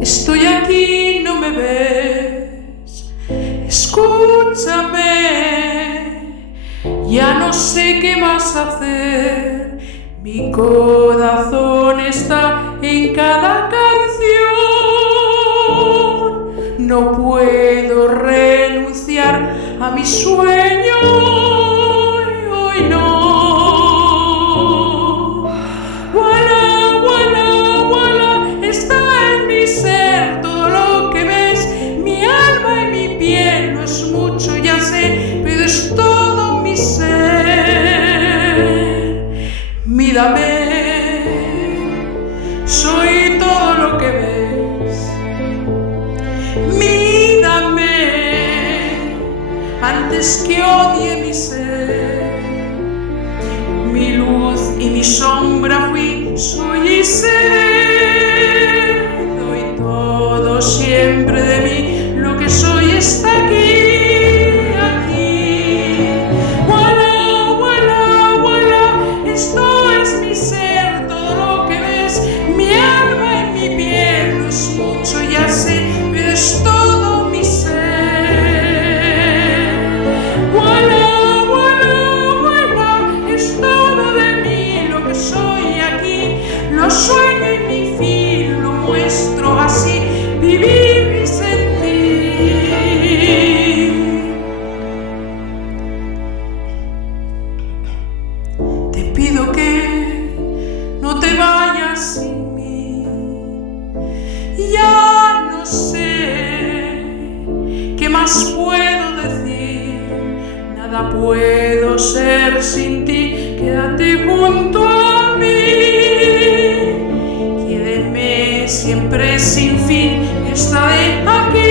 Estoy aquí, no me ves, escúchame, ya no sé qué más hacer, mi corazón está en cada canción, no puedo renunciar a mi sueño, hoy no. Voilà, voilà, voilà, está en mi ser todo lo que ves, mi alma y mi piel, no es mucho, ya sé, pero es todo mi ser. Mírame, soy todo lo que ves. Mírame, antes que odie mi ser, mi luz y mi sombra fui, soy y seré. Doy todo siempre de mí, lo que soy está aquí, aquí. Voilà, voilà, voilà, esto es mi ser, todo lo que ves, mi alma y mi piel, no es mucho, ya sé, pero es todo mi ser. Voilà, voilà, voilà, es todo de mí, lo que soy aquí, lo sueño y mi fin, lo muestro así, vivir y sentir. Te pido que no te vayas sin mí, ya no sé qué más puedo decir, nada puedo ser sin ti, quédate junto a mí, quiéreme siempre sin fin, estaré aquí.